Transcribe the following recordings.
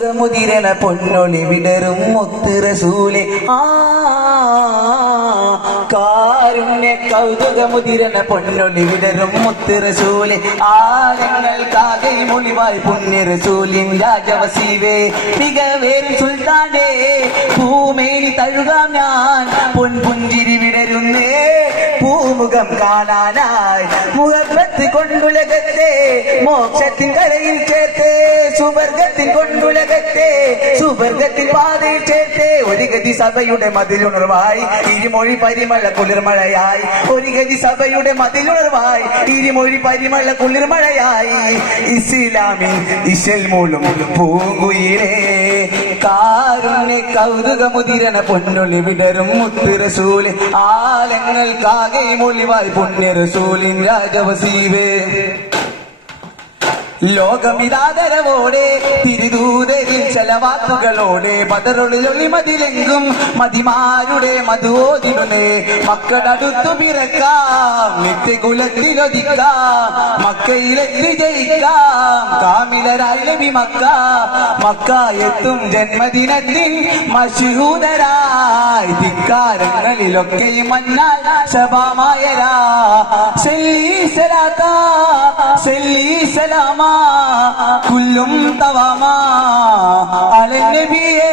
മുതിരന പൊന്നൊളി വിടരും മുത്തുറസൂലെ ആ കാരുണ്യ കൗതുക മുതിരന പൊന്നൊളി വിടരും മുത്തുറസൂലെ ആരങ്ങൾക്കാകെ മൊളിവായി പുണ്യറസൂലിൻ രാജവസീവേ. മികവേൽ സുൽത്താനേ ഭൂമേനി തഴുകാം ഞാൻ പൊൻപുഞ്ചിരി പൂമുഖം കാണാനായി മുഖത്തി കൊണ്ടുലകത്തെ മോക്ഷത്തിൻ കരയിൽ ചേർത്തേ സുവർഗത്തിൻ കൊണ്ടുലകത്തെ സുവർഗത്തിൻ പാതയിൽ ചേർത്തേ. ഒരു ഗതി സഭയുടെ മതിലുണർവായി ഇരുമൊഴി പരിമള കുളിർമഴയായി. ഒരു ഗതി സഭയുടെ മതിലുണർവായി ഇരുമൊഴി പരിമള കുളിർമഴയായി. ഇസ്ലാമി ഇശൽ മൂലം പൂങ്കുയിലേ കാരുണ്യ കൗതുകമുതിരന പൊന്നൊളി വിടരും മുത്തുറസൂൽ. ആലങ്ങൾക്കാകെ മൊളിവായി പുണ്യറസൂലിൻ രാജവസീവേ. ലോകമിതാദരവോടെ തിരുദൂതരിൽ ചില വാക്കുകളോടെ ബദറുള്ളിലൊളി മതിലെങ്കും മതിമാരുടെ മധുവോതിടുന്നേ മക്കളടുത്തു പിറക്കാം നിത്യകുലത്തിലൊതിക്കാം മക്കയിലെത്തി ജയിക്കാം കാമിലരായി ലഭി മക്ക മക്ക എത്തും ജന്മദിനത്തിൽ മഷിഹൂതരായി ധിക്കാരങ്ങളിലൊക്കെ മന്നാൽ ശബാമായരാ സെല്ലി സലാത്ത സലാമാ കുല്ലും തവാമ. അലനബിയേ.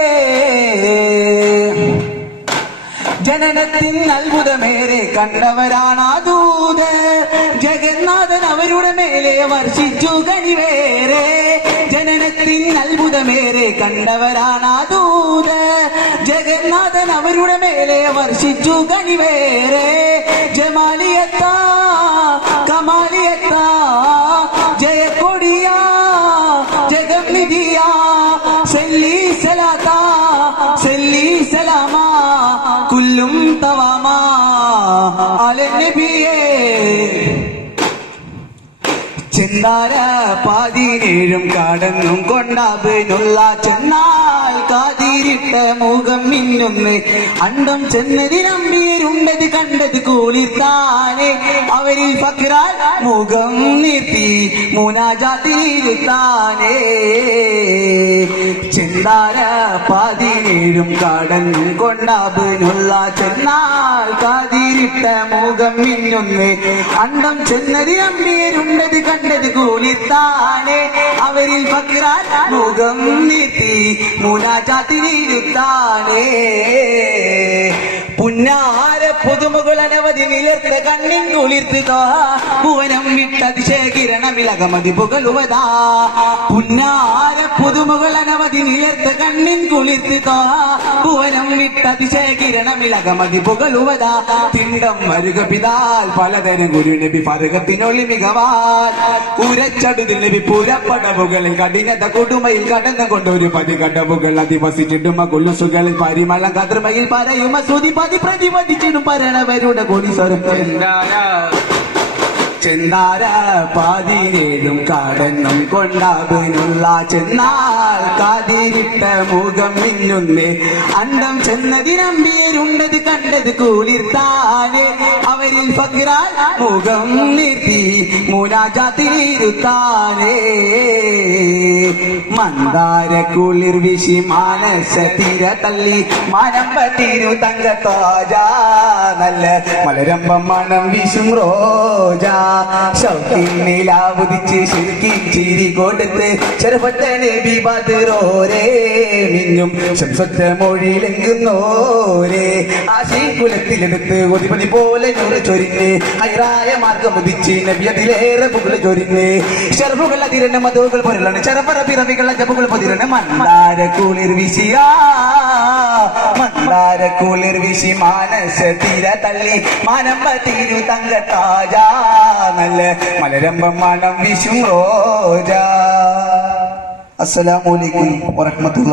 ജനനത്തിൻ അത്ഭുതമേറെ കണ്ടവരാണ് ദൂത് ജഗന്നാഥൻ അവരുടെ മേലെ വർഷിച്ചു കനിവേറെ ജനനത്തിൻ അത്ഭുതമേറെ കണ്ടവരാണ് ദൂത് ജഗന്നാഥൻ അവരുടെ മേലെ വർഷിച്ചു കനിവേറെ ജമാലിയത്ത കമാലിയത്ത ജയക്കൊടിയ ജഗം ചെന്നാര പതിനേഴും കടന്നും കൊണ്ടാബിനുള്ള ചെന്നാൽ കാതിരിട്ട മുഖം. മിന്നുന്ന്. അണ്ടം ചെന്നതിനമ്പീരുണ്ടത് കണ്ടത് കൂളിത്താനെ അവരിൽ ഫക്രാൽ മുഖം നിർത്തി മൂനാജാത്തിരുത്താനെ ചെന്താര പതിനേഴും കടന്നും കൊണ്ടാബിനുള്ള ചെന്നാൽ കാതിരിട്ട മുഖം മിന്നുന്ന്. അണ്ടം ചെന്നതി ചെന്നതിനമ്പീരുണ്ടത് കണ്ടത് കൂലിത്താനെ അവരിൽ ഫക്രാൽ മുഖം നീട്ടി മുനാചാത്തിരിരുത്താനേ പുന്നാര പുതുമുകൾ അനവധി നിലർത്ത കണ്ണിൻ കുളിർത്ത് ഭുവനം വിട്ടതിശേഖരണമിലകമതി പുകലുവതാ. പുന്നാര പുതുമുകൾ അനവധി നിലത്ത് കണ്ണിൻ കുളിർത്ത് ഭുവനം വിട്ടതിശയകിരണമിളകമതി പുകളുവതാ. തിണ്ടം വരുക പിതാൽ പലതരം ഗുരു നബി മികവാൽ. ഉരച്ചടുതിൽ നബി പുരപ്പടവുകളിൽ കഠിനത കൊടുമയിൽ കടന്നുകൊണ്ടൊരു പതി കടവുകൾ അധിവസിച്ചിടുമ കൊല്ലുസുകളിൽ പരിമളം കതിർമയിൽ പറയുമ ശ്രുതി പതി പ്രതിപതിച്ചിടും പരണവരുടെ കൊടി സ്വരം. ചെന്നാര പതിനേഴും കടന്നും കൊണ്ടാകുന്നുള്ള ചെന്നാൽ കാതിരിട്ട മുഖം മിന്നുന്നേ. അണ്ടം ചെന്നതിനമ്പേരുണ്ടത് കണ്ടത് കൂളിർത്താനെ അവരിൽ ഫക്രാൽ മുഖം നിർത്തി മുനാജാത്തിരുത്താനേ മന്ദാര കുളിർ വിശി മാനസ തീര തള്ളി മാനമ്പ തിരു തങ്കത്തോജ നല്ല മലരമ്പം മണം വിശും റോജാ. ഷൗക്കിനിലാവുദിച്ച് ശരിക്കി ചിരി കൊടുത്ത് ചെറുപ്പത്തനെ മിഞ്ഞും മിന്നും ശംസൊറ്റ മൊഴിയിലെങ്കുന്നോരേ ആശീകുലത്തിലെടുത്ത് ഒതിപതി പോലെ ചൊറി ചൊരിഞ്ഞ് ഹൈറായ മാർഗം ഉദിച്ച് നബി അതിലേറെ പുകൾ ചൊരിഞ്ഞ് ചെറുപ്പുകൾ അതിരന്റെ മധുകൾ പൊരുളാണ് ചെറുപ്പറ പിറവികളെ ജപ്പുകൾ പൊതിരണ. മന്ദാര കുളിർ വിശിയ. മന്ദാര കുളിർ വിശി മാനസ തീര തള്ളി. മാനമ്പ തീരു തങ്ക താജ നല്ല മലരമ്പം മണം വിശു റോജ. അസ്സലാമലൈക്കും വറഹമത്തുള്ള